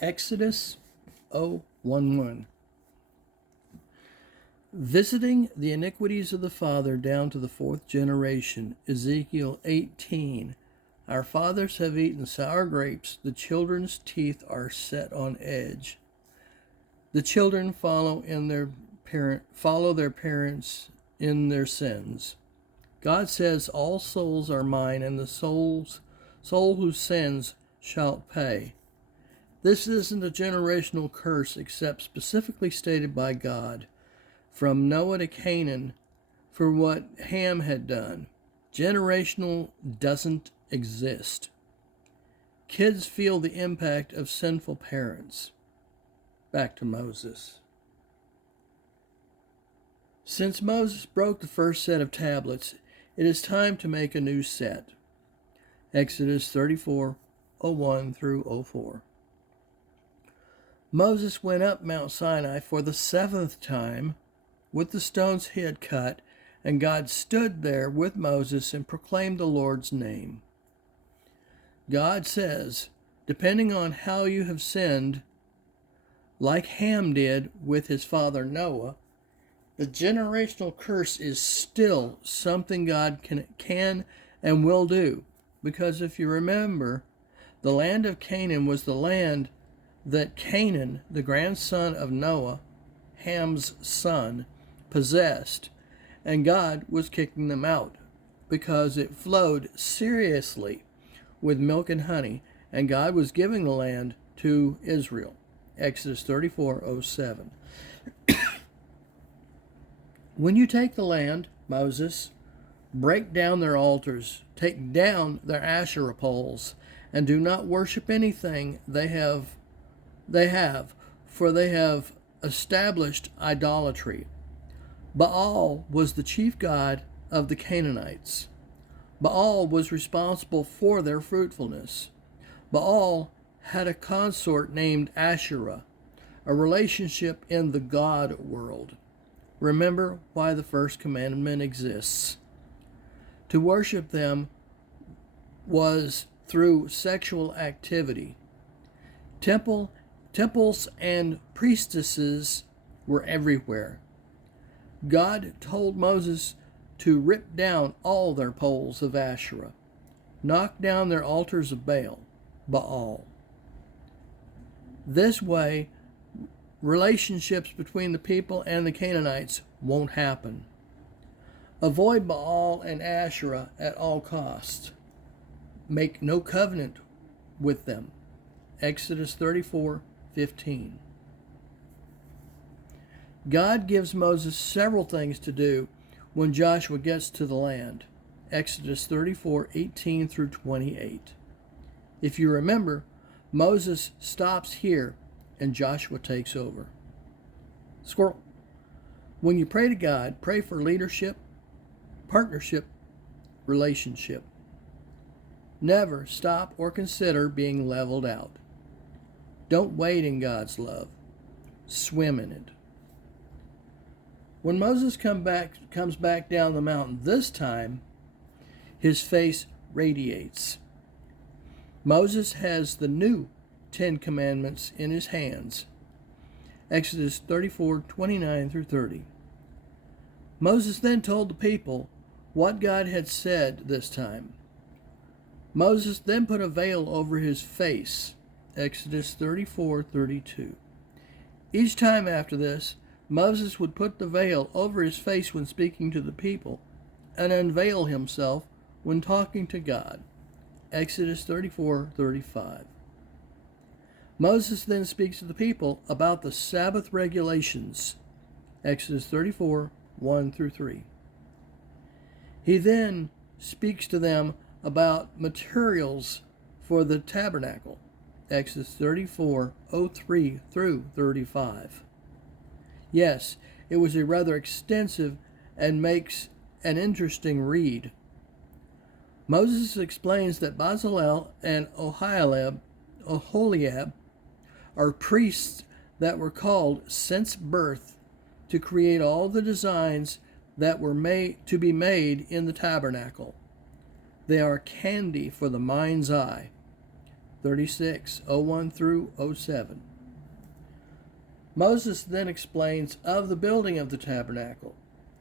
Exodus 0:11. Visiting the iniquities of the father down to the fourth generation. Ezekiel 18. Our fathers have eaten sour grapes, the children's teeth are set on edge. The children follow their parents in their sins. God says, all souls are mine, and the soul who sins shall pay. This isn't a generational curse except specifically stated by God from Noah to Canaan for what Ham had done. Generational doesn't exist. Kids feel the impact of sinful parents. Back to Moses. Since Moses broke the first set of tablets, it is time to make a new set. Exodus 34:01 through 04. Moses went up Mount Sinai for the seventh time with the stones he had cut, and God stood there with Moses and proclaimed the Lord's name. God says, depending on how you have sinned, like Ham did with his father Noah, the generational curse is still something God can and will do. Because if you remember, the land of Canaan was the land that Canaan, the grandson of Noah, Ham's son, possessed, and God was kicking them out because it flowed seriously with milk and honey, and God was giving the land to Israel. Exodus 34:07. When you take the land, Moses, break down their altars, take down their Asherah poles, and do not worship anything they have, for they have established idolatry. Baal was the chief god of the Canaanites. Baal was responsible for their fruitfulness. Baal had a consort named Asherah, a relationship in the God world. Remember why the first commandment exists. To worship them was through sexual activity. Temples and priestesses were everywhere. God told Moses to rip down all their poles of Asherah, knock down their altars of Baal. This way, relationships between the people and the Canaanites won't happen. Avoid Baal and Asherah at all costs. Make no covenant with them. Exodus 34:15. God gives Moses several things to do when Joshua gets to the land. Exodus 34:18 through 28. If you remember, Moses stops here and Joshua takes over. Squirrel. When you pray to God, pray for leadership, partnership, relationship. Never stop or consider being leveled out. Don't wade in God's love. Swim in it. When Moses comes back down the mountain this time, his face radiates. Moses has the new 10 Commandments in his hands. Exodus 34:29 through 30. Moses then told the people what God had said this time. Moses then put a veil over his face. Exodus 34:32. Each time after this, Moses would put the veil over his face when speaking to the people and unveil himself when talking to God. Exodus 34:35. Moses then speaks to the people about the Sabbath regulations. Exodus 34:1 through 3. He then speaks to them about materials for the tabernacle. Exodus 34:03 through 35. Yes, it was a rather extensive and makes an interesting read. Moses explains that Bezalel and Oholiab are priests that were called since birth to create all the designs that were to be made in the tabernacle. They are candy for the mind's eye. 36:01 through 07. Moses then explains of the building of the tabernacle.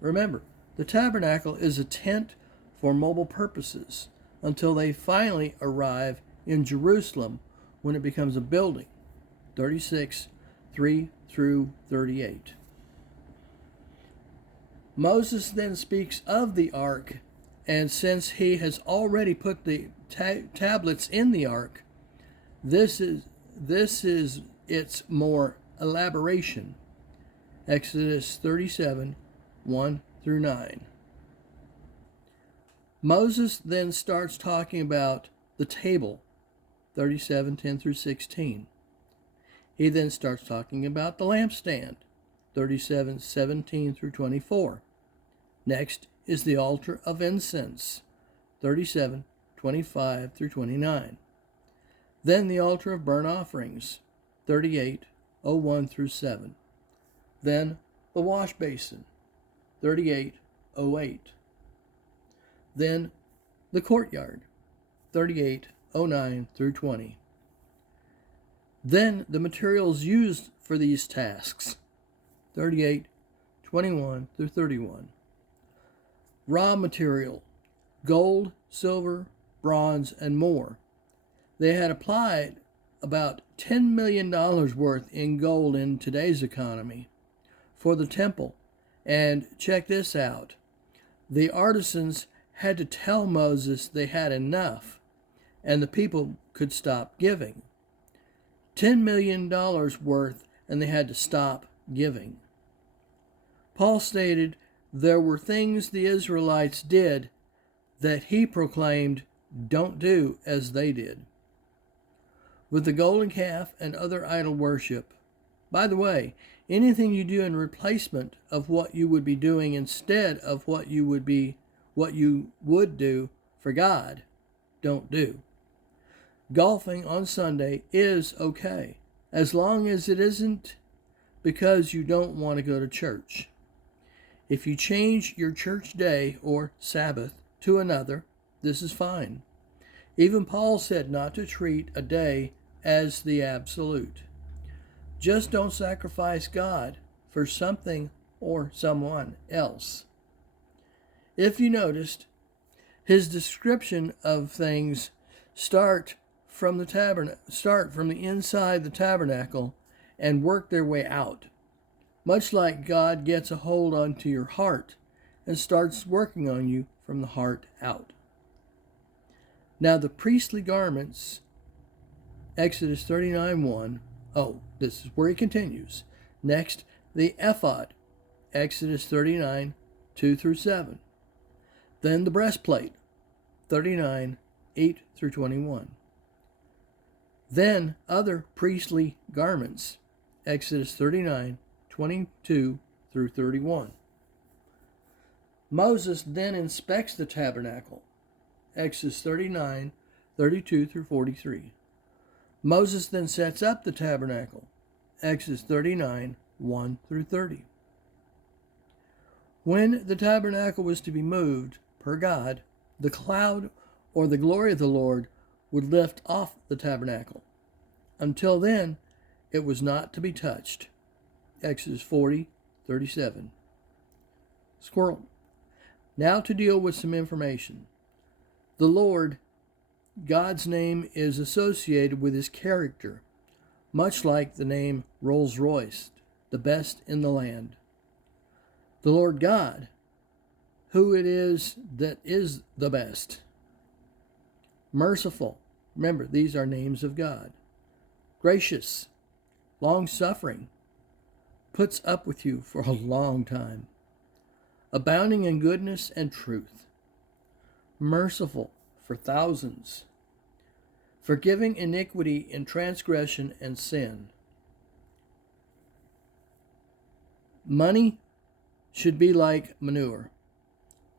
Remember, the tabernacle is a tent for mobile purposes until they finally arrive in Jerusalem when it becomes a building. 36:3 through 38. Moses then speaks of the ark, and since he has already put the tablets in the ark, this is its more elaboration. Exodus 37:1 through 9. Moses then starts talking about the table, 37:10 through 16. He then starts talking about the lampstand, 37:17 through 24. Next is the altar of incense, 37:25 through 29. Then the altar of burnt offerings, 38:01 through 7. Then the wash basin, 38:08. Then the courtyard, 38:09 through 20. Then the materials used for these tasks, 38:21 through 31. Raw material, gold, silver, bronze, and more. They had applied about $10 million worth in gold in today's economy for the temple. And check this out. The artisans had to tell Moses they had enough, and the people could stop giving. $10 million worth, and they had to stop giving. Paul stated there were things the Israelites did that he proclaimed, don't do as they did. With the golden calf and other idol worship. By the way, anything you do in replacement of what you would be doing instead of what you would do for God, don't do. Golfing on Sunday is okay, as long as it isn't because you don't want to go to church. If you change your church day or Sabbath to another, this is fine. Even Paul said not to treat a day as the absolute. Just don't sacrifice God for something or someone else. If you noticed, his description of things start from the inside the tabernacle and work their way out. Much like God gets a hold onto your heart and starts working on you from the heart out. Now the priestly garments, Exodus 39:1. Oh, this is where he continues. Next, the ephod, Exodus 39:2 through 7. Then the breastplate, 39:8 through 21. Then other priestly garments, Exodus 39:22 through 31. Moses then inspects the tabernacle, Exodus 39:32 through 43. Moses then sets up the tabernacle, Exodus 39:1 through 30. When the tabernacle was to be moved, per God, the cloud or the glory of the Lord would lift off the tabernacle. Until then, it was not to be touched. Exodus 40:37. Squirrel. Now to deal with some information. The Lord, God's name, is associated with his character, much like the name Rolls-Royce, the best in the land. The Lord God, who it is that is the best. Merciful. Remember, these are names of God. Gracious. Long-suffering. Puts up with you for a long time. Abounding in goodness and truth. Merciful for thousands. Forgiving iniquity and transgression and sin. Money should be like manure.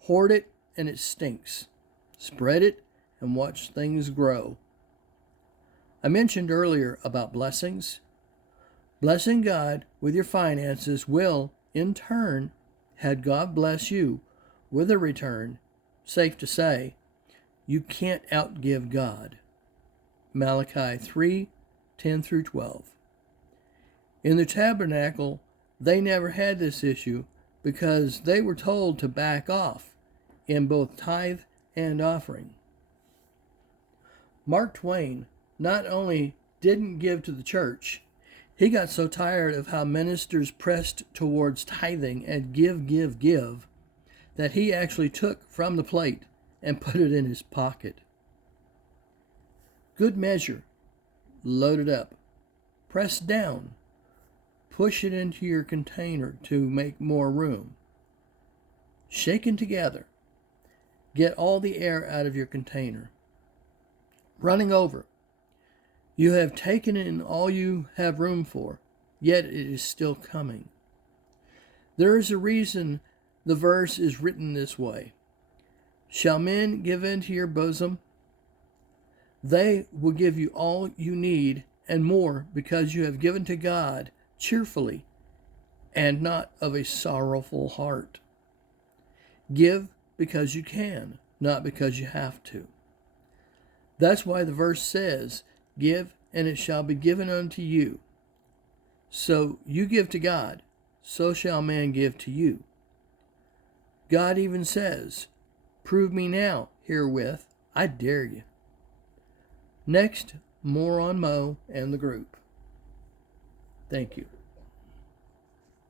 Hoard it and it stinks. Spread it and watch things grow. I mentioned earlier about blessings. Blessing God with your finances will, in turn, had God bless you with a return, safe to say, you can't outgive God. Malachi 3:10 through 12. In the tabernacle, they never had this issue because they were told to back off in both tithe and offering. Mark Twain not only didn't give to the church, he got so tired of how ministers pressed towards tithing and give, that he actually took from the plate and put it in his pocket. Good measure, loaded up, pressed down, push it into your container to make more room. Shaken together, get all the air out of your container. Running over, you have taken in all you have room for, yet it is still coming. There is a reason the verse is written this way. Shall men give into your bosom? They will give you all you need and more, because you have given to God cheerfully and not of a sorrowful heart. Give because you can, not because you have to. That's why the verse says, give and it shall be given unto you. So you give to God, so shall man give to you. God even says, prove me now herewith, I dare you. Next, more on Mo and the group. Thank you.